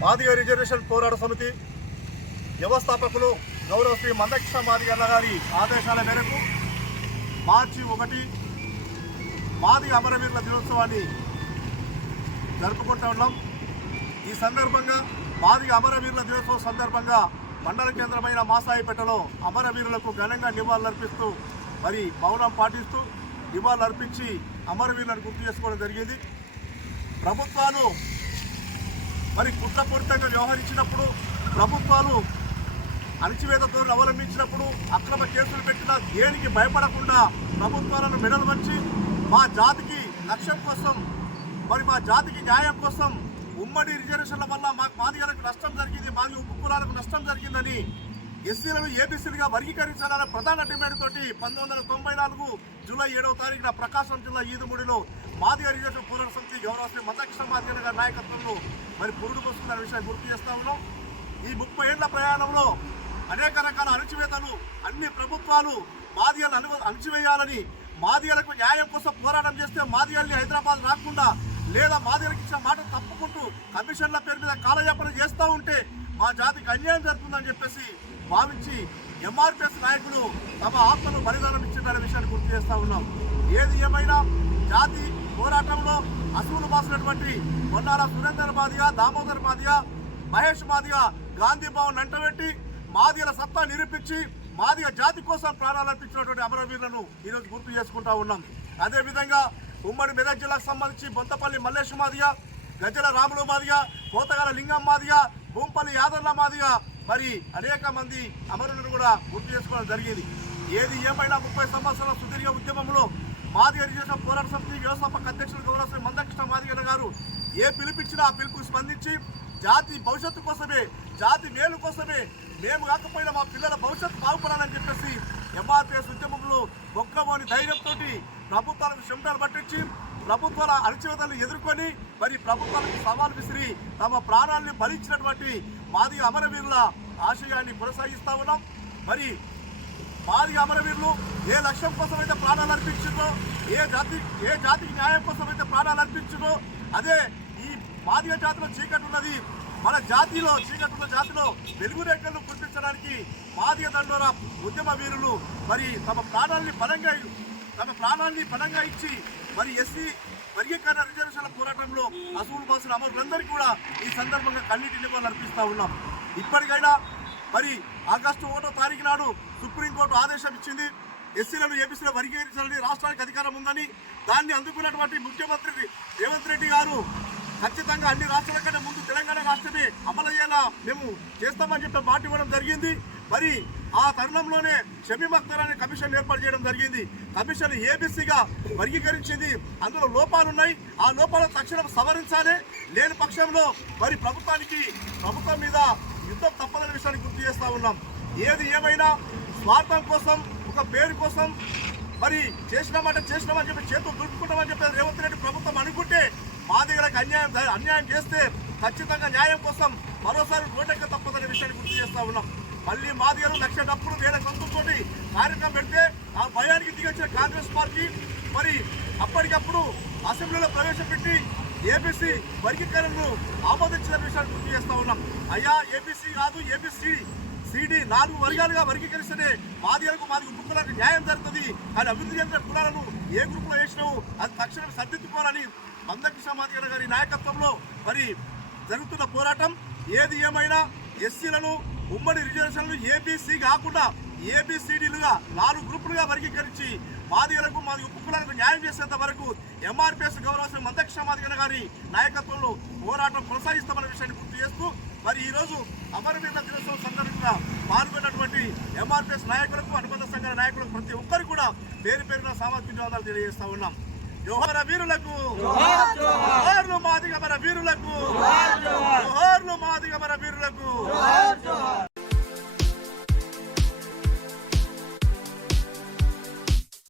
Madiga reservation పోరాట సమితి వ్యవస్థాపకులు గౌరవ శ్రీ మందకృష్ణ మాదిగన్న గారి ఆదేశాల మేరకు మార్చి ఒకటి మాదిగ అమరవీరుల దినోత్సవాన్ని జరుపుకుంటూ ఉన్నాం. ఈ సందర్భంగా మాదిగ అమరవీరుల దినోత్సవం సందర్భంగా మండల కేంద్రమైన మాసాయిపేటలో అమరవీరులకు ఘనంగా నివాళులర్పిస్తూ మరి మౌనం పాటిస్తూ నివాళులర్పించి అమరవీరులను గుర్తు చేసుకోవడం జరిగింది. ప్రభుత్వాలు మరి కుట్రపూరితంగా వ్యవహరించినప్పుడు ప్రభుత్వాలు అణచివేతతో అవలంబించినప్పుడు అక్రమ కేసులు పెట్టిన దేనికి భయపడకుండా ప్రభుత్వాలను మెడలు వంచి మా జాతికి లక్ష్యం కోసం మరి మా జాతికి న్యాయం కోసం ఉమ్మడి రిజర్వేషన్ల వల్ల మాకు మాదిగలకు నష్టం జరిగింది మాది ఉప్పు కులాలకు నష్టం జరిగిందని ఎస్సీలను ఏబీసీలుగా వర్గీకరించాలనే ప్రధాన డిమాండ్ తోటి పంతొమ్మిది వందల తొంభై నాలుగు జూలై ఏడవ తారీఖున ప్రకాశం జిల్లా ఈదుమూడిలో మాదిగ రిజర్వేషన్ పూర్వ సమితి గౌరవ శ్రీ మతకృష్ణ మాదిగ గారి నాయకత్వంలో మరి పురుడు పోసుకున్న విషయాన్ని గుర్తు చేస్తా ఉన్నాం. ఈ ముప్పై ఏళ్ళ ప్రయాణంలో అనేక రకాల అణచివేతలు అన్ని ప్రభుత్వాలు మాదిగలను అను అణచివేయాలని మాదిగలకు న్యాయం కోసం పోరాటం చేస్తే మాదిగల్ని హైదరాబాద్ రాకుండా లేదా మాదిగలకు ఇచ్చిన మాట తప్పుకుంటూ కమిషన్ల పేరు మీద కాలయాపన చేస్తూ ఉంటే మా జాతికి అన్యాయం జరుగుతుందని చెప్పేసి భావించి ఎంఆర్పిఎస్ నాయకులు తమ ఆత్మను బలిదానం ఇచ్చిందనే విషయాన్ని గుర్తు చేస్తా ఉన్నాం. ఏది ఏమైనా జాతి పోరాటంలో అసువులు మాసినటువంటి కొన్నాల సురేందర్ మాదిగా దామోదర్ మాదిగా మహేష్ మాదిగా గాంధీ భవన్ వెంటబెట్టి మాదిగల సత్తా నిరూపించి మాదిగ జాతి కోసం ప్రాణాలు అర్పించినటువంటి అమరవీరులను ఈరోజు గుర్తు చేసుకుంటా ఉన్నాం. అదేవిధంగా ఉమ్మడి మెదక్ జిల్లాకు సంబంధించి బొంతపల్లి మల్లేష్ మాదిగా గజ్జల రాములు మాదిగా కోతగల లింగం మాదిగా భూంపల్లి యాదర్ల మాదిగా మరి అనేక మంది అమరులను కూడా గుర్తు చేసుకోవడం జరిగింది. ఏది ఏమైనా ముప్పై సంవత్సరాల సుదీర్ఘ ఉద్యమంలో మాదిగ చేసిన పోరాట సమితి వ్యవస్థాపక అధ్యక్షులు గౌరవ మందకృష్ణ మాదిగన్న గారు ఏ పిలిపించినా ఆ పిలుపుకు స్పందించి జాతి భవిష్యత్తు కోసమే జాతి మేలు కోసమే మేము కాకపోయినా మా పిల్లల భవిష్యత్తు బాగుపడాలని చెప్పేసి ఎంఆర్పిఎస్ ఉద్యమంలో మొక్కమోని ధైర్యంతో ప్రభుత్వాలకు చెమటలు పట్టించి ప్రభుత్వాల అణచివేతలను ఎదుర్కొని మరి ప్రభుత్వాలకు సవాలు విసిరి తమ ప్రాణాలను బలించినటువంటి మాది అమరవీరుల ఆశయాన్ని కొనసాగిస్తా ఉన్నాం. మరి మాదిగ అమరవీరులు ఏ లక్ష్యం కోసం అయితే ప్రాణాలు అర్పించిందో ఏ జాతి ఏ జాతికి న్యాయం కోసం అయితే ప్రాణాలు అర్పించిందో అదే ఈ మాదిగ జాతిలో చీకటి ఉన్నది మన జాతిలో చీకటి ఉన్న జాతిలో వెలుగు రేఖలను కురిపించడానికి మాదిగ దండోర ఉద్యమ వీరులు మరి తమ ప్రాణాలని బలంగా తమ ప్రాణాన్ని బలంగా ఇచ్చి మరి ఎస్సీ వర్గీకరణ రిజర్వేషన్ల పోరాటంలో అసూలు బాసులు అమరులందరికీ కూడా ఈ సందర్భంగా కన్నీటి నివాళులు అర్పిస్తా ఉన్నాం. ఇప్పటికైనా మరి ఆగస్టు ఒకటో తారీఖు నాడు సుప్రీంకోర్టు ఆదేశం ఇచ్చింది. ఎస్సీలను ఏపీసీలో వర్గీకరించాలని రాష్ట్రానికి అధికారం ఉందని దాన్ని అందుకున్నటువంటి ముఖ్యమంత్రి రేవంత్ రెడ్డి గారు ఖచ్చితంగా అన్ని రాష్ట్రాల కంటే ముందు తెలంగాణ రాష్ట్రమే అమలు అయ్యేలా మేము చేస్తామని చెప్పి మాట ఇవ్వడం జరిగింది. మరి ఆ తరుణంలోనే షమీ అఖ్తర్ అనే కమిషన్ ఏర్పాటు చేయడం జరిగింది. కమిషన్ ఏబీసీగా వర్గీకరించింది. అందులో లోపాలు ఉన్నాయి. ఆ లోపాలను తక్షణం సవరించాలి. లేని పక్షంలో మరి ప్రభుత్వానికి ప్రభుత్వం మీద యుద్ధం తప్పదని విషయాన్ని గుర్తు చేస్తా ఉన్నాం. ఏది ఏమైనా స్వార్థం కోసం ఒక పేరు కోసం మరి చేసినామంటే చేసినామని చెప్పి చేతులు దులుపుకుంటామని చెప్పి రేవంత్ రెడ్డి ప్రభుత్వం అనుకుంటే మా దగ్గరకు అన్యాయం అన్యాయం చేస్తే ఖచ్చితంగా న్యాయం కోసం మరోసారి రోడ్డెక్క తప్పదనే విషయాన్ని గుర్తు చేస్తా ఉన్నాం. మళ్ళీ మా దగ్గర లక్ష డబ్బులు వేరే సొంతంతో కార్యక్రమం పెడితే ఆ భయానికి దిగొచ్చిన కాంగ్రెస్ పార్టీ మరి అప్పటికప్పుడు అసెంబ్లీలో ప్రవేశపెట్టి ఏబీసీ వర్గీకరణను ఆమోదించిన విషయాన్ని గుర్తు చేస్తా ఉన్నాం. అయ్యా ఏబీసీ కాదు ఏబీసీ సిడి నాలుగు వర్గాలుగా వర్గీకరిస్తేనే మాదిలకు మాది కులాలకు న్యాయం జరుగుతుంది. కానీ అభివృద్ధి చెందిన కులాలను ఏ గ్రూపులో వేసినావు? అది తక్షణం సర్దిద్దుకోవాలని మందకృష్ణ మాదిగడ గారి నాయకత్వంలో మరి జరుగుతున్న పోరాటం. ఏది ఏమైనా ఎస్సీలను ఉమ్మడి రిజర్వేషన్లు ఏబీసీ కాకుండా ఏబిసిడీలుగా నాలుగు గ్రూపులుగా వర్గీకరించి మాదిగలకు మాది ఉపకులాలకు న్యాయం చేసేంత వరకు ఎంఆర్పిఎస్ గౌరవ మందకృష్ణ మాదిగన గారి నాయకత్వంలో పోరాటం కొనసాగిస్తామన్న విషయాన్ని గుర్తు చేస్తూ మరి ఈ రోజు అమరవీరుల దినోత్సవం సందర్భంగా పాల్గొన్నటువంటి ఎంఆర్పిఎస్ నాయకులకు అనుబంధ సంఘాల నాయకులకు ప్రతి ఒక్కరు కూడా పేరు పేరున సామాజిక ధన్యవాదాలు తెలియజేస్తా ఉన్నాం. జోహర వీరులకు మాదిగ మన వీరులకు సమర వీరులకు.